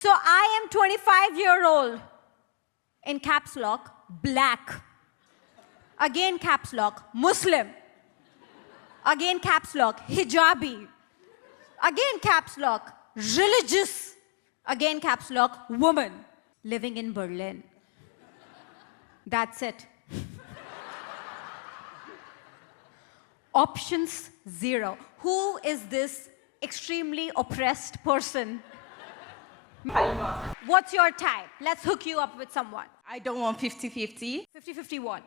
So I am 25-year-old. In caps lock, black. Again caps lock, Muslim. Again caps lock, hijabi. Again caps lock, religious. Again caps lock, woman. Living in Berlin. That's it. Options zero. Who is this extremely oppressed person? Halima. What's your type? Let's hook you up with someone. I don't want 50-50. 50-50 what?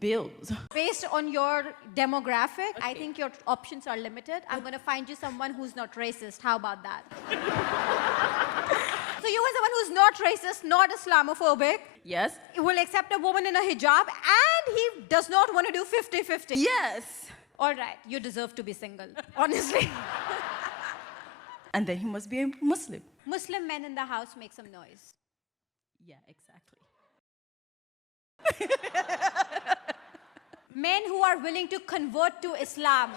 Bills. Based on your demographic, I think your options are limited. I'm going to find you someone who's not racist. How about that? So you want someone who's not racist, not Islamophobic, Yes. will accept a woman in a hijab, and he does not want to do 50-50. Yes. All right, you deserve to be single, honestly. And then he must be a Muslim. Muslim men in the house make some noise. Yeah, exactly. Men who are willing to convert to Islam.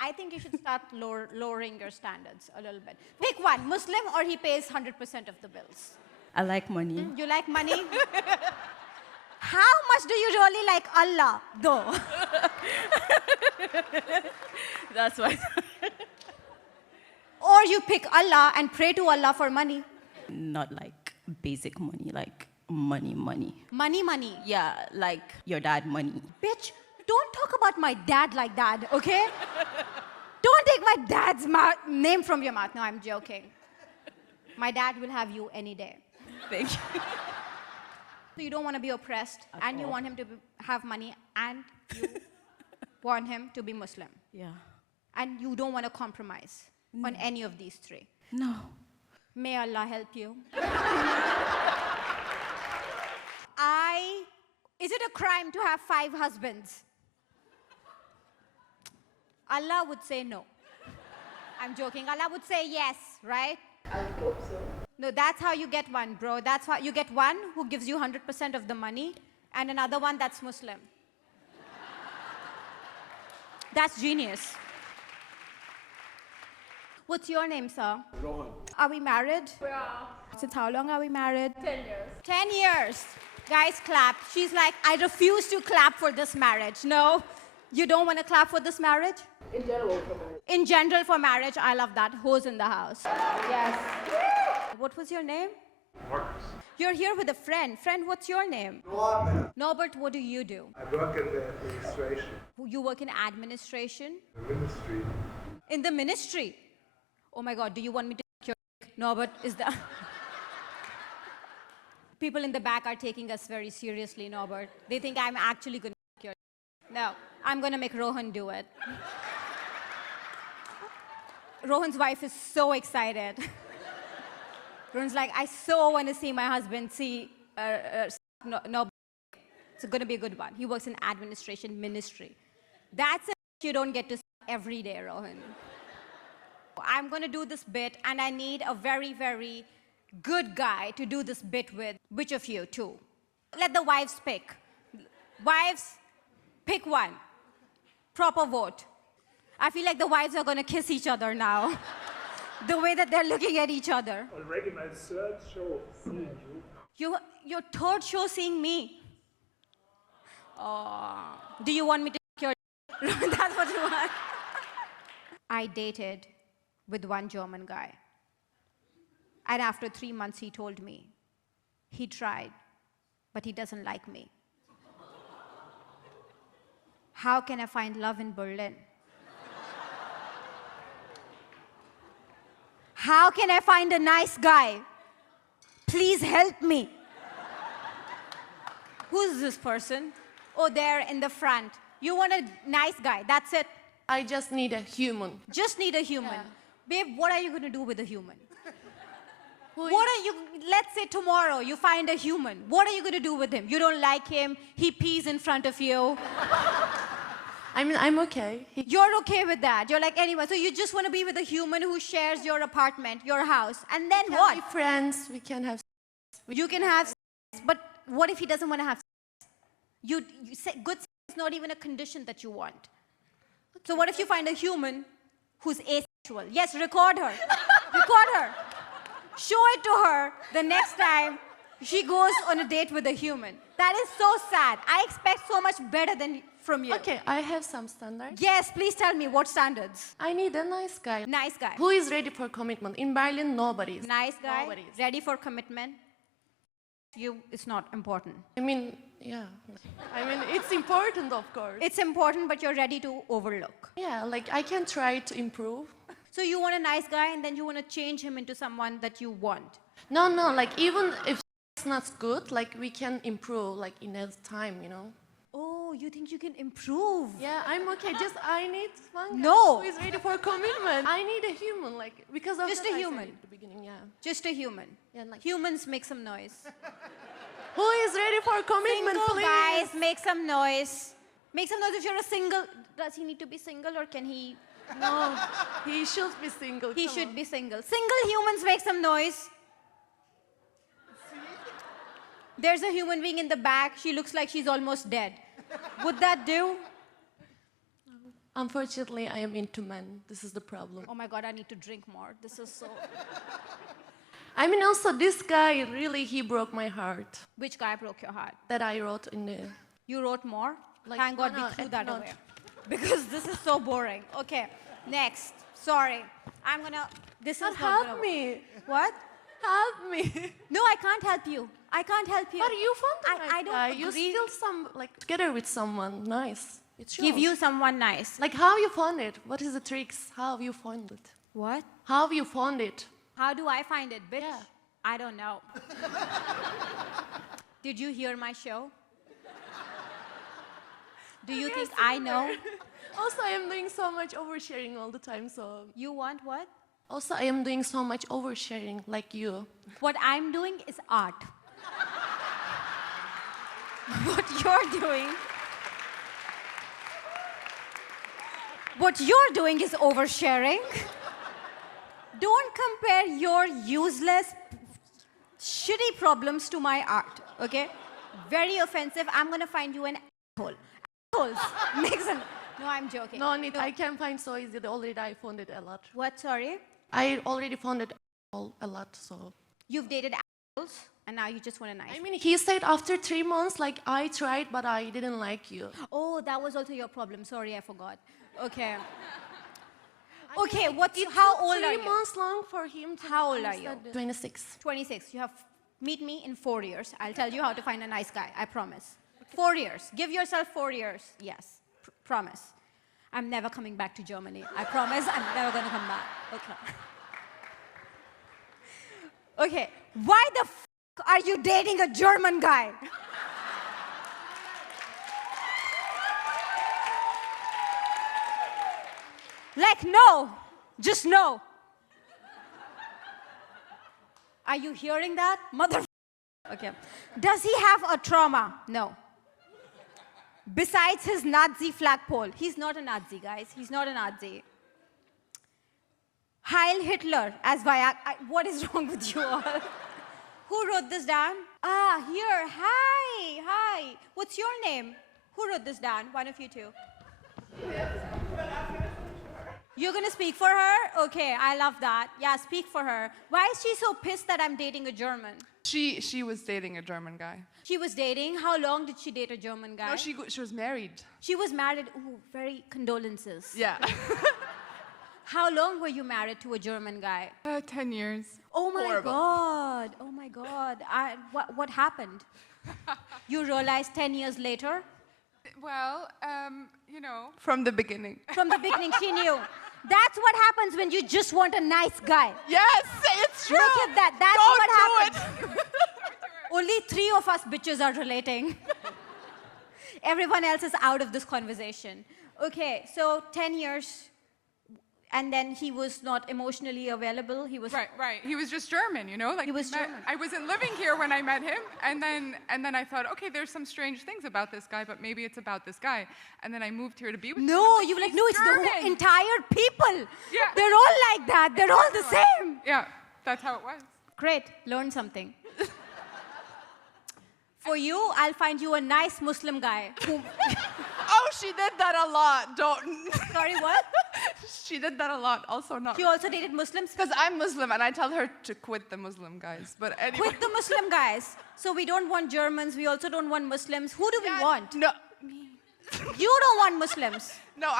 I think you should start lowering your standards a little bit. Pick one, Muslim or he pays 100% of the bills. I like money. You like money? How much do you really like Allah, though? That's why. Or you pick Allah and pray to Allah for money. Not like basic money, like money. Money. Yeah, like your dad money. Bitch, don't talk about my dad like that, okay? Don't take my dad's name from your mouth. No, I'm joking. My dad will have you any day. Thank you. So you don't want to be oppressed, and you want him to have money, and you want him to be Muslim. Yeah. And you don't want to compromise on any of these three. No. May Allah help you. Is it a crime to have 5 husbands? Allah would say no. I'm joking. Allah would say yes, right? I hope so. No, that's how you get one, bro. That's how you get one who gives you 100% of the money, and another one that's Muslim. That's genius. What's your name, sir? Rohan. Are we married? Yeah. Since how long are we married? 10 years. 10 years. Guys, clap. She's like, I refuse to clap for this marriage. No, you don't want to clap for this marriage? In general, for marriage. In general, for marriage, I love that. Who's in the house? Yes. What was your name? Marcus. You're here with a friend. Friend, what's your name? Norbert. Norbert, what do you do? I work in the administration, You work in administration? the ministry. In the ministry? Oh my God, do you want me to take your Norbert, is the... People in the back are taking us very seriously, Norbert. They think I'm actually going to take your... No, I'm going to make Rohan do it. Rohan's wife is so excited. Rohan's like, I so want to see my husband see Norbert. It's going to be a good one. He works in administration ministry. That's a you don't get to see every day, Rohan. I'm going to do this bit, and I need a very, very good guy to do this bit with. Which of you? 2. Let the wives pick. Wives, pick one. Proper vote. I feel like the wives are going to kiss each other now. The way that they're looking at each other. Already my third show seeing you. Your third show seeing me. Oh, do you want me to your... That's what you want. I dated with one German guy. And after 3 months, he told me he tried, but he doesn't like me. How can I find love in Berlin? How can I find a nice guy? Please help me. Who's this person? Oh, there in the front. You want a nice guy, that's it. I just need a human. Just need a human. Yeah. Babe, what are you going to do with a human? Who Let's say tomorrow you find a human. What are you going to do with him? You don't like him, he pees in front of you. I mean, I'm okay. You're okay with that. You're like, anyway, so you just want to be with a human who shares your apartment, your house. And then We what? can be friends. We can have. You can have sex, but what if he doesn't want to have sex? You say good sex is not even a condition that you want. So what if you find a human who's asexual? Yes, record her. Record her. Show it to her the next time she goes on a date with a human. That is so sad. I expect so much better than from you. Okay, I have some standards. Yes, please tell me what standards. I need a nice guy. Nice guy. Who is ready for commitment? In Berlin, nobody is. Nice guy. Nobody is. Ready for commitment. It's not important. I mean, yeah. I mean, it's important, of course. It's important, but you're ready to overlook. Yeah, like I can try to improve. So you want a nice guy and then you want to change him into someone that you want. No, like even if it's not good, like we can improve, like in a time, you know. Oh, you think you can improve? Yeah, I'm okay. Just I need one guy No. who is ready for commitment. I need a human, like because of Just that a I said human. at the beginning, yeah. Just a human. Yeah, like- Humans make some noise. Who is ready for commitment, Single please? guys, make some noise. Make some noise if you're a single. Does he need to be single or can he? No, he should be single. He come should on. be single. Single humans make some noise. There's a human being in the back. She looks like she's almost dead. Would that do? Unfortunately, I am into men. This is the problem. Oh my God, I need to drink more. This is so. I mean, also this guy really he broke my heart. Which guy broke your heart? That I wrote in the. You wrote more? Like, Thank God no, we threw it's that not. away. Because this is so boring. Okay, next. Sorry. I'm gonna. This But is not help gonna- me. What? Help me. No, I can't help you. I can't help you. But you found a nice I don't guy. agree. You still together with someone nice. It shows. Give you someone nice. Like how you found it? What is the tricks? How have you found it? What? How have you found it? How do I find it, bitch? Yeah. I don't know. Did you hear my show? Do you think I know? Also, I am doing so much oversharing all the time. So You want what? also, I am doing so much oversharing, like you. What I'm doing is art. What you're doing is oversharing. Don't compare your useless, shitty problems to my art, okay? Very offensive. I'm gonna find you an asshole. Assholes. Nixon. No, I'm joking. No need. I can find so easy. Already, I found it a lot. What, sorry? I already found it a lot. So You've dated assholes, and now you just want a nice. I mean, he said after 3 months, like I tried, but I didn't like you. Oh, that was also your problem. Sorry, I forgot. Okay. Okay, how old are 3 you? months long for him to How old are you? understand. 26. 26. You have meet me in 4 years. I'll tell you how to find a nice guy. I promise. 4 years. Give yourself 4 years. Yes. Promise. I'm never coming back to Germany. I promise. I'm never gonna come back. Okay. Okay. Why the are you dating a German guy? Like, no. Just no. Are you hearing that? Mother. Okay. Does he have a trauma? No. Besides his Nazi flagpole. He's not a Nazi, guys. He's not a Nazi. Heil Hitler as Viagra. What is wrong with you all? Who wrote this down? Ah, here. Hi. Hi. What's your name? Who wrote this down? One of you two. You're gonna speak for her? Okay, I love that. Yeah, speak for her. Why is she so pissed that I'm dating a German? She was dating a German guy. She was dating. How long did she date a German guy? No, she was married. She was married. Ooh, very condolences. Yeah. How long were you married to a German guy? 10 years. Oh my Horrible. God. Oh my God. What happened? You realized 10 years later? Well, you know, from the beginning. From the beginning, she knew. That's what happens when you just want a nice guy. Yes, it's true. Look at that. That's Don't what do happens. Only 3 of us bitches are relating. Everyone else is out of this conversation. Okay, so 10 years, and then he was not emotionally available. He was Right. He was just German, you know? Like He was met- German. I wasn't living here when I met him, and then I thought, okay, there's some strange things about this guy, but maybe it's about this guy. And then I moved here to be with him. No, I'm you were like, he's no, it's the German. whole entire people. Yeah. They're all like that. They're all the same. Yeah, that's how it was. Great, learn something. For you, I'll find you a nice Muslim guy. Who, Oh, she did that a lot. Don't. sorry, what? She did that a lot. Also not. She also dated Muslims. Because I'm Muslim and I tell her to quit the Muslim guys. But anyway. Quit the Muslim guys. So we don't want Germans. We also don't want Muslims. Who do we want? No. You don't want Muslims. No,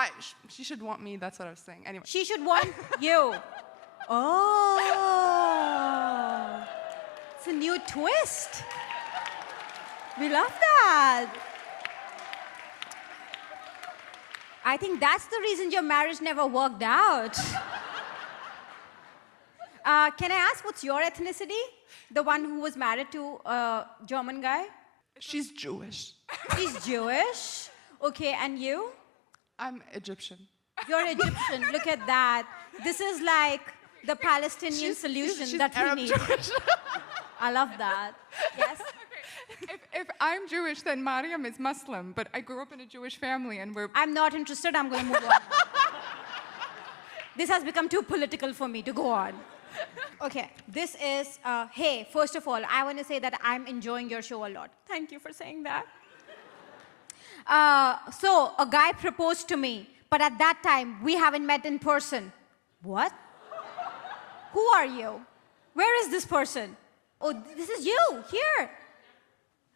she should want me. That's what I was saying. Anyway. She should want you. Oh. It's a new twist. We love that. I think that's the reason your marriage never worked out. Can I ask what's your ethnicity? The one who was married to a German guy? She's Jewish. She's Jewish. Okay, and you? I'm Egyptian. You're Egyptian. Look at that. This is like the Palestinian solution she's that Arab we need. Jewish. I love that. Yes? If I'm Jewish, then Mariam is Muslim. But I grew up in a Jewish family and we're... I'm not interested. I'm going to move on. This has become too political for me to go on. Okay, this is, hey, first of all, I want to say that I'm enjoying your show a lot. Thank you for saying that. So, a guy proposed to me, but at that time, we haven't met in person. What? Who are you? Where is this person? Oh, this is you, here.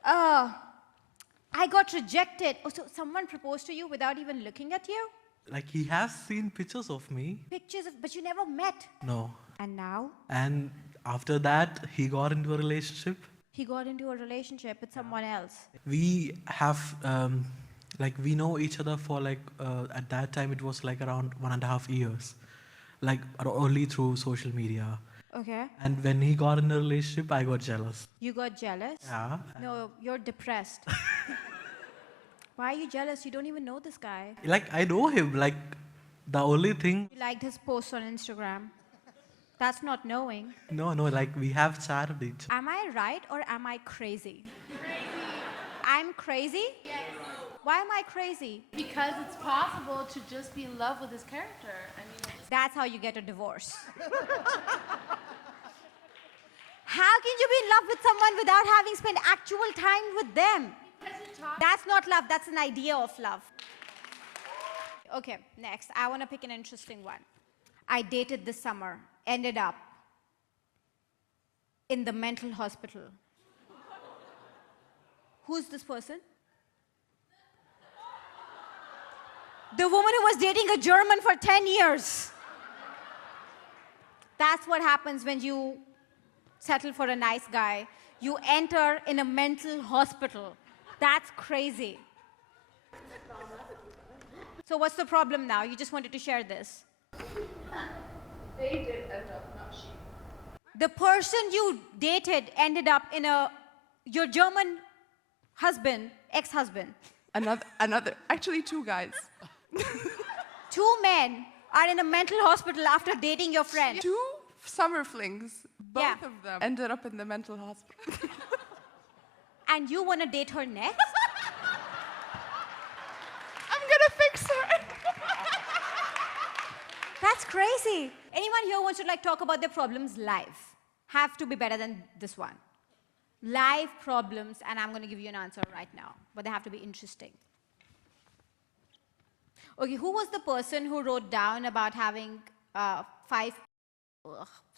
I got rejected. Oh, so someone proposed to you without even looking at you? Like, he has seen pictures of me. Pictures of, but you never met. No. And now? And after that, he got into a relationship. He got into a relationship with someone else. We have, like, we know each other for, like, at that time, it was like around 1.5 years. Like, only through social media. Okay. And when he got in a relationship, I got jealous. You got jealous? Yeah. No, you're depressed. Why are you jealous? You don't even know this guy. Like, I know him. Like, the only thing... You liked his posts on Instagram. That's not knowing. No, like, we have chatted each other. Am I right or am I crazy? Crazy. I'm crazy? Yes. Why am I crazy? Because it's possible to just be in love with this character. I mean, That's how you get a divorce. How can you be in love with someone without having spent actual time with them? That's not love, that's an idea of love. Okay, next. I want to pick an interesting one. I dated this summer, ended up in the mental hospital. Who's this person? The woman who was dating a German for 10 years. That's what happens when you settle for a nice guy. You enter in a mental hospital. That's crazy. So what's the problem now? You just wanted to share this. they did end up, not she. The person you dated ended up in your German husband, ex-husband. Another, actually 2 guys. 2 men are in a mental hospital after dating your friend. 2 summer flings, both Yeah. of them ended up in the mental hospital. And you want to date her next? I'm gonna fix her. That's crazy. Anyone here wants to talk about their problems live? Have to be better than this one. Live problems, and I'm going to give you an answer right now, but they have to be interesting. Okay, who was the person who wrote down about having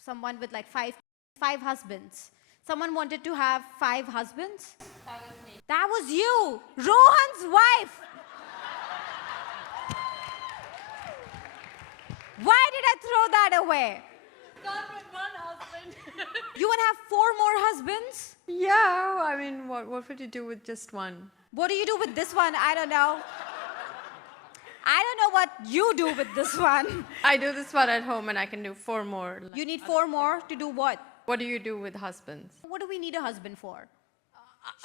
someone with five husbands? Someone wanted to have 5 husbands? That was me. That was you, Rohan's wife. Why did I throw that away? Not with one husband. You want to have 4 more husbands? Yeah, I mean, what would you do with just one? What do you do with this one? I don't know. I don't know what you do with this one. I do this one at home and I can do 4 more. You need 4 more to do what? What do you do with husbands? What do we need a husband for?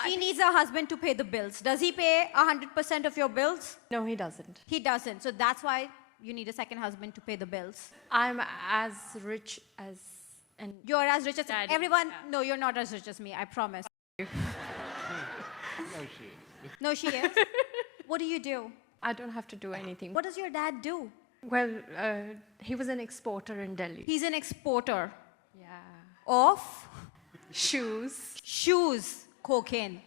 She needs a husband to pay the bills. Does he pay 100% of your bills? No, he doesn't. He doesn't. So that's why you need a second husband to pay the bills. I'm as rich as... and You're as rich as Daddy, everyone. yeah. No, you're not as rich as me, I promise. No, she is. What do you do? I don't have to do anything. What does your dad do? Well, he was an exporter in Delhi. He's an exporter Yeah. of Shoes. shoes, cocaine.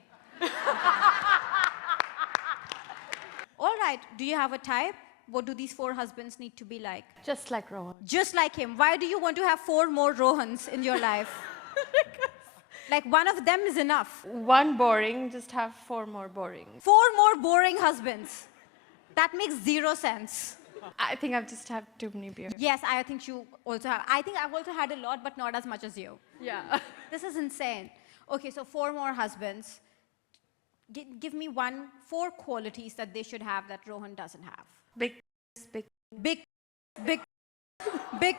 All right. Do you have a type? What do these 4 husbands need to be like? Just like Rohan. Just like him. Why do you want to have 4 more Rohans in your life? Like one of them is enough. One boring, just have 4 more boring. 4 more boring husbands. That makes 0 sense. I think I've just had too many beers. Yes, I think you also have. I think I've also had a lot, but not as much as you. Yeah. This is insane. Okay, so 4 more husbands. Give me 4 qualities that they should have that Rohan doesn't have. Big, big. Big, big, big,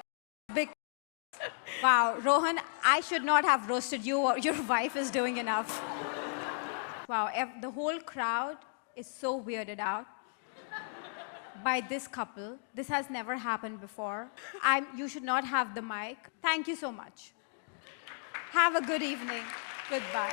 big. Wow, Rohan, I should not have roasted you. Or your wife is doing enough. Wow, the whole crowd is so weirded out by this couple. This has never happened before. You should not have the mic. Thank you so much. Have a good evening. Goodbye.